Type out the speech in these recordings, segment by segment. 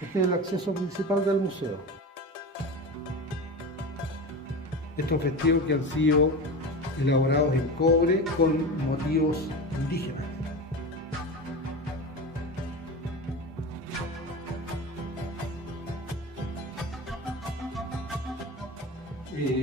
Este es el acceso principal del museo. Estos vestidos que han sido elaborados en cobre con motivos indígenas.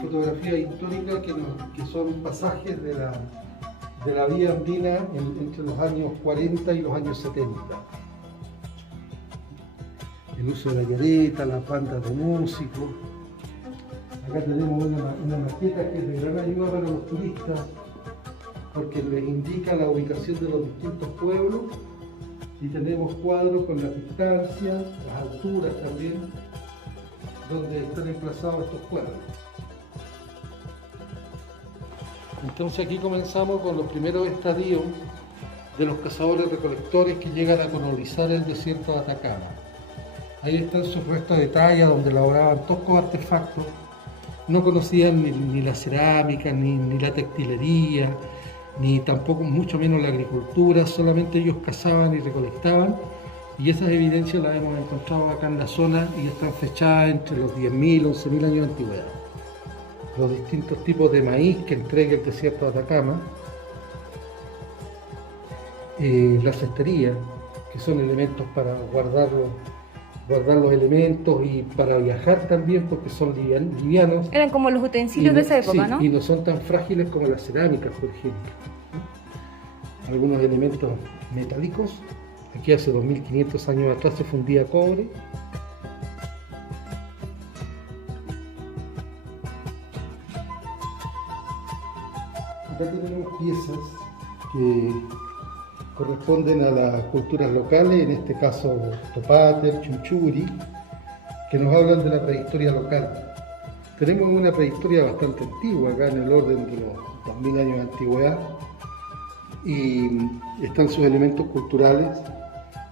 Fotografía histórica que son pasajes de la vida andina entre los años 40 y los años 70. El uso de la yareta, las bandas de músicos. Acá tenemos una maqueta que es de gran ayuda para los turistas porque les indica la ubicación de los distintos pueblos y tenemos cuadros con las distancias, las alturas también, donde están emplazados estos pueblos. Entonces aquí comenzamos con los primeros estadios de los cazadores recolectores que llegan a colonizar el desierto de Atacama. Ahí están sus restos de talla donde elaboraban toscos artefactos. No conocían ni la cerámica, ni la textilería, ni tampoco, mucho menos la agricultura, solamente ellos cazaban y recolectaban. Y esas evidencias las hemos encontrado acá en la zona y están fechadas entre los 10.000 y 11.000 años de antigüedad. Los distintos tipos de maíz que entrega el desierto de Atacama, la cestería, que son elementos para guardar los elementos y para viajar también porque son livianos. Eran como los utensilios de esa época, sí, ¿no? Y no son tan frágiles como las cerámicas, por ejemplo. Algunos elementos metálicos. Aquí hace 2.500 años atrás se fundía cobre. Acá tenemos piezas que corresponden a las culturas locales, en este caso Topater, Chunchuri, que nos hablan de la prehistoria local. Tenemos una prehistoria bastante antigua, acá en el orden de los 2.000 años de antigüedad, y están sus elementos culturales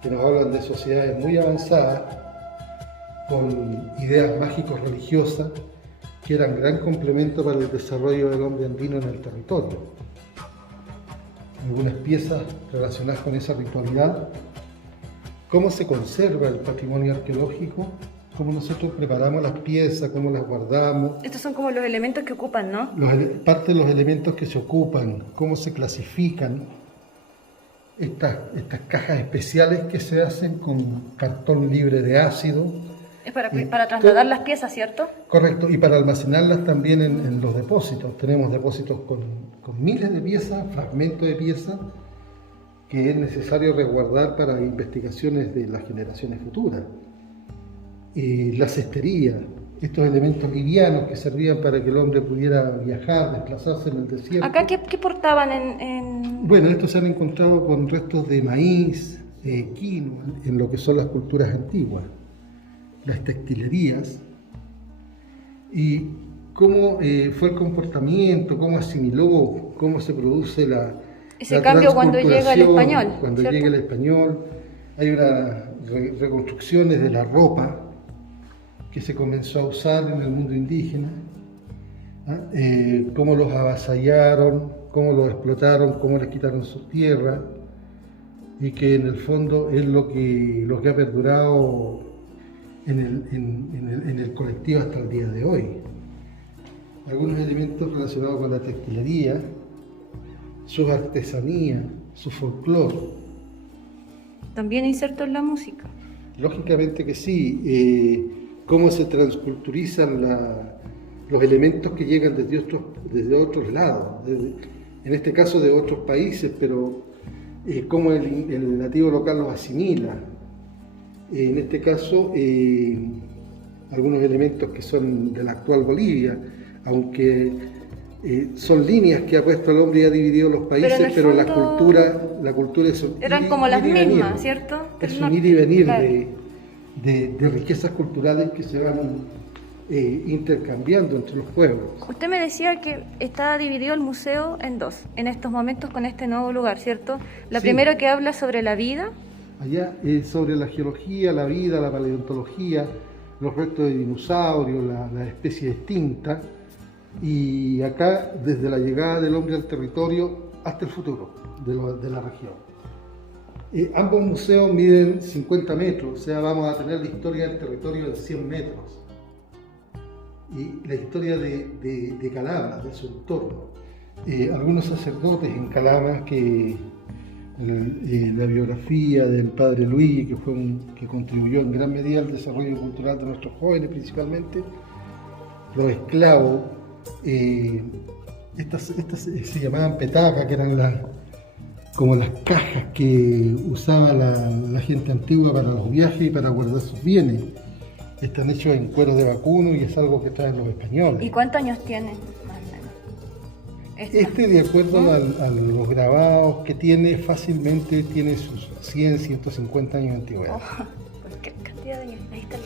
que nos hablan de sociedades muy avanzadas, con ideas mágicos-religiosas, que eran gran complemento para el desarrollo del hombre andino en el territorio. Algunas piezas relacionadas con esa ritualidad, cómo se conserva el patrimonio arqueológico, cómo nosotros preparamos las piezas, cómo las guardamos. Estos son como los elementos que ocupan, ¿no? Parte de los elementos que se ocupan, cómo se clasifican. Estas cajas especiales que se hacen con cartón libre de ácido. Es para trasladar las piezas, ¿cierto? Correcto, y para almacenarlas también en los depósitos. Tenemos depósitos con miles de piezas, fragmentos de piezas, que es necesario resguardar para investigaciones de las generaciones futuras. La cestería, estos elementos livianos que servían para que el hombre pudiera viajar, desplazarse en el desierto. ¿Acá qué portaban en...? Bueno, estos se han encontrado con restos de maíz, quinoa, en lo que son las culturas antiguas. Las textilerías y cómo fue el comportamiento, cómo asimiló, cómo se produce ese cambio cuando llega el español. Cuando ¿cierto? llega el español, hay unas reconstrucciones de la ropa que se comenzó a usar en el mundo indígena, cómo los avasallaron, cómo los explotaron, cómo les quitaron sus tierras, y que en el fondo es lo que ha perdurado en el colectivo hasta el día de hoy. Algunos elementos relacionados con la textilería, sus artesanías, su folclore. También inserto en la música. Lógicamente que sí. Cómo se transculturizan los elementos que llegan desde otros lados, en este caso de otros países, pero cómo el nativo local los asimila. En este caso, algunos elementos que son de la actual Bolivia, aunque son líneas que ha puesto el hombre y ha dividido los países, pero la cultura es un eran como las mismas, ¿cierto? Es un ir y venir, claro, de riquezas culturales que se van intercambiando entre los pueblos. Usted me decía que está dividido el museo en dos, en estos momentos con este nuevo lugar, ¿cierto? La Sí. primera que habla sobre la vida. Allá sobre la geología, la vida, la paleontología, los restos de dinosaurios, la especie extinta, y acá desde la llegada del hombre al territorio hasta el futuro de la región. Ambos museos miden 50 metros, o sea, vamos a tener la historia del territorio de 100 metros. Y la historia de Calama, de su entorno. Algunos sacerdotes en Calama que la biografía del padre Luis, que contribuyó en gran medida al desarrollo cultural de nuestros jóvenes principalmente, los esclavos, estas se llamaban petacas, que eran como las cajas que usaba la gente antigua para los viajes y para guardar sus bienes. Están hechos en cuero de vacuno y es algo que traen los españoles. ¿Y cuántos años tiene? Más o menos. De acuerdo a los grabados que tiene, fácilmente tiene sus 100, 150 años de antigüedad. Pues qué cantidad de años. Ahí está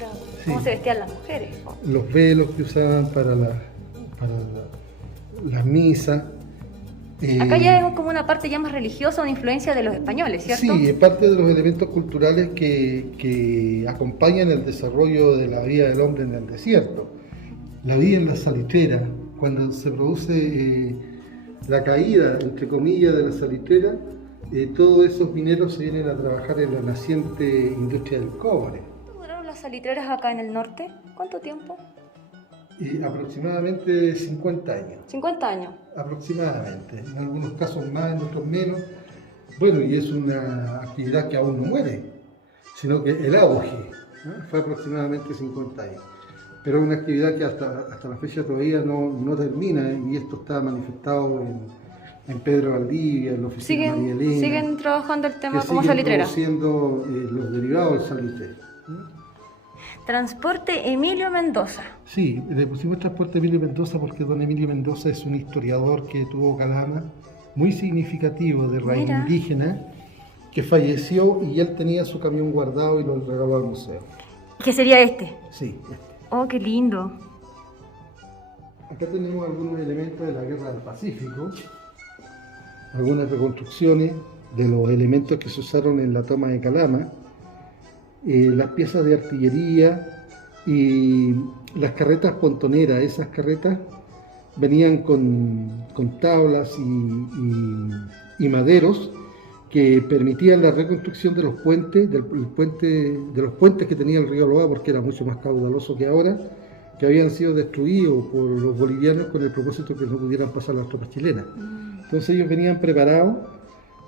Sí. cómo se vestían las mujeres. Los velos que usaban para las misas. Acá ya es como una parte ya más religiosa, una influencia de los españoles, ¿cierto? Sí, es parte de los elementos culturales que acompañan el desarrollo de la vida del hombre en el desierto. La vida en la salitrera, cuando se produce la caída, entre comillas, de la salitrera, todos esos mineros se vienen a trabajar en la naciente industria del cobre. ¿Cuánto duraron las salitreras acá en el norte? ¿Cuánto tiempo? Aproximadamente 50 años. 50 años. Aproximadamente, en algunos casos más, en otros menos. Bueno, y es una actividad que aún no muere, sino que el auge, ¿no? Fue aproximadamente 50 años. Pero es una actividad que hasta la fecha todavía no termina, y esto está manifestado en Pedro Valdivia, en la oficina de María Elena. Siguen trabajando el tema como siguen salitrera. produciendo los derivados del salitrero, ¿no? Transporte Emilio Mendoza. Sí, le pusimos Transporte Emilio Mendoza porque don Emilio Mendoza es un historiador que tuvo Calama, muy significativo de raíz indígena, que falleció y él tenía su camión guardado y lo regaló al museo. ¿Qué sería este? Sí, Oh, qué lindo. Acá tenemos algunos elementos de la Guerra del Pacífico, algunas reconstrucciones de los elementos que se usaron en la toma de Calama, las piezas de artillería y las carretas pontoneras. Esas carretas venían con tablas y maderos que permitían la reconstrucción de los puentes, de los puentes que tenía el río Loa, porque era mucho más caudaloso que ahora, que habían sido destruidos por los bolivianos con el propósito que no pudieran pasar las tropas chilenas. Entonces ellos venían preparados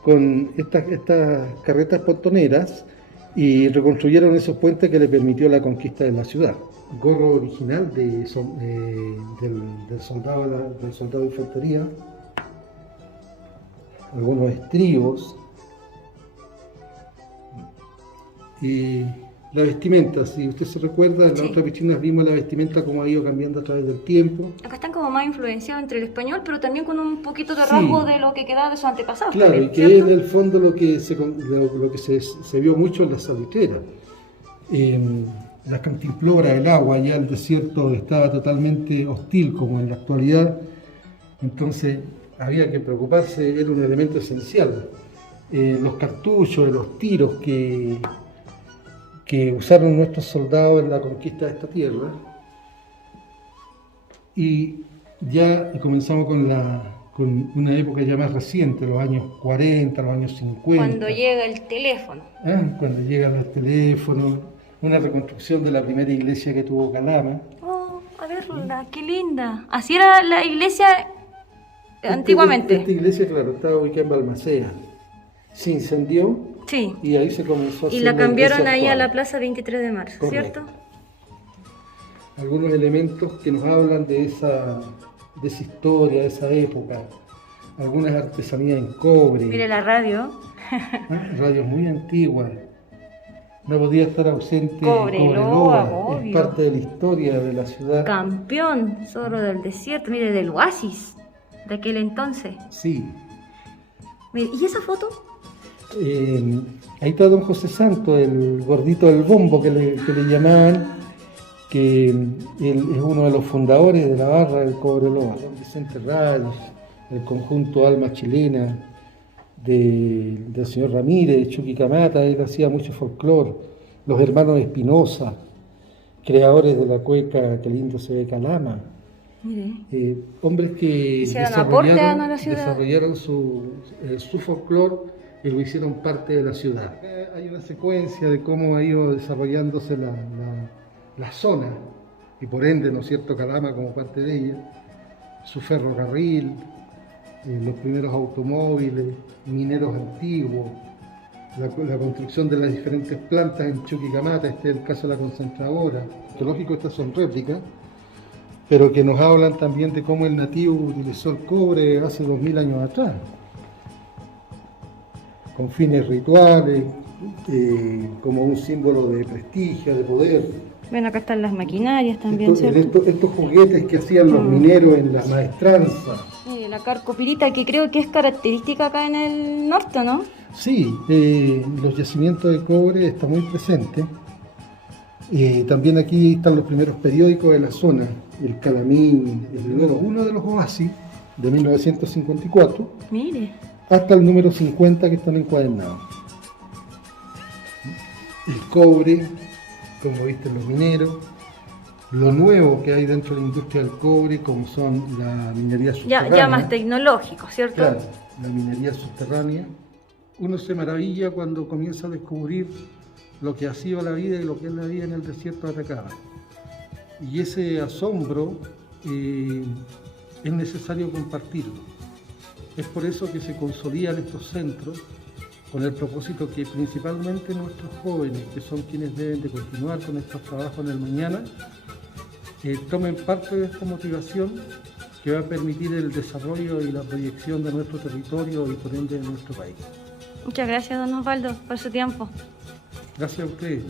con estas carretas pontoneras y reconstruyeron esos puentes que les permitió la conquista de la ciudad. Gorro original del soldado de infantería, algunos estribos y la vestimenta. Si usted se recuerda, en las otras piscinas vimos la vestimenta como ha ido cambiando a través del tiempo. Acá están como más influenciados entre el español, pero también con un poquito de rasgo de lo que quedaba de sus antepasados. Claro, también, y que es en el fondo lo que se vio mucho en la salitrera. La cantimplora, el agua, ya el desierto estaba totalmente hostil como en la actualidad, entonces había que preocuparse, era un elemento esencial. Los cartuchos, los tiros que usaron nuestros soldados en la conquista de esta tierra. Y ya comenzamos con una época ya más reciente, los años 40, los años 50. Cuando llega el teléfono. Cuando llegan los teléfonos, una reconstrucción de la primera iglesia que tuvo Calama. Oh, a verla, qué linda. Así era la iglesia antiguamente. Esta iglesia, claro, estaba ubicada en Balmaceda. Se incendió. Sí. Y ahí se comenzó a hacer. Y la cambiaron ahí a la plaza 23 de marzo, correcto. ¿cierto? Algunos elementos que nos hablan de esa historia, de esa época. Algunas artesanías en cobre. Mire la radio. Radios muy antiguas. No podía estar ausente Cobreloa, es parte de la historia de la ciudad. Campeón, zorro del desierto, mire, del oasis de aquel entonces. Sí. Mire, ¿y esa foto? Ahí está don José Santo, el gordito del bombo que le llamaban, que él es uno de los fundadores de la barra del Cobreloa. Don Vicente Rayos, el conjunto Alma Chilena del señor Ramírez, Chucky Camata, él hacía mucho folclore. Los hermanos Espinosa, creadores de la cueca Que lindo se ve Calama. Hombres que desarrollaron su folclore y lo hicieron parte de la ciudad. Hay una secuencia de cómo ha ido desarrollándose la zona, y por ende, ¿no es cierto?, Calama como parte de ella, su ferrocarril, los primeros automóviles, mineros antiguos, la construcción de las diferentes plantas en Chuquicamata, este es el caso de la concentradora. Lógico, estas son réplicas, pero que nos hablan también de cómo el nativo utilizó el cobre hace 2000 años atrás, con fines rituales, como un símbolo de prestigio, de poder. Bueno, acá están las maquinarias también, ¿cierto? Estos juguetes que hacían los mineros en la maestranza. Mire, la carcopirita, que creo que es característica acá en el norte, ¿no? Sí, los yacimientos de cobre están muy presentes. También aquí están los primeros periódicos de la zona, el Calamín, el número 1 de los Oasis, de 1954, Mire. hasta el número 50 que están encuadernados. El cobre, como viste, los mineros, lo nuevo que hay dentro de la industria del cobre, como son la minería subterránea. Ya más tecnológico, ¿cierto? Claro, la minería subterránea. Uno se maravilla cuando comienza a descubrir lo que ha sido la vida y lo que es la vida en el desierto de Atacama. Y ese asombro es necesario compartirlo. Es por eso que se consolidan estos centros, con el propósito que principalmente nuestros jóvenes, que son quienes deben de continuar con estos trabajos en el mañana, tomen parte de esta motivación que va a permitir el desarrollo y la proyección de nuestro territorio y por ende de nuestro país. Muchas gracias, don Osvaldo, por su tiempo. Gracias a ustedes.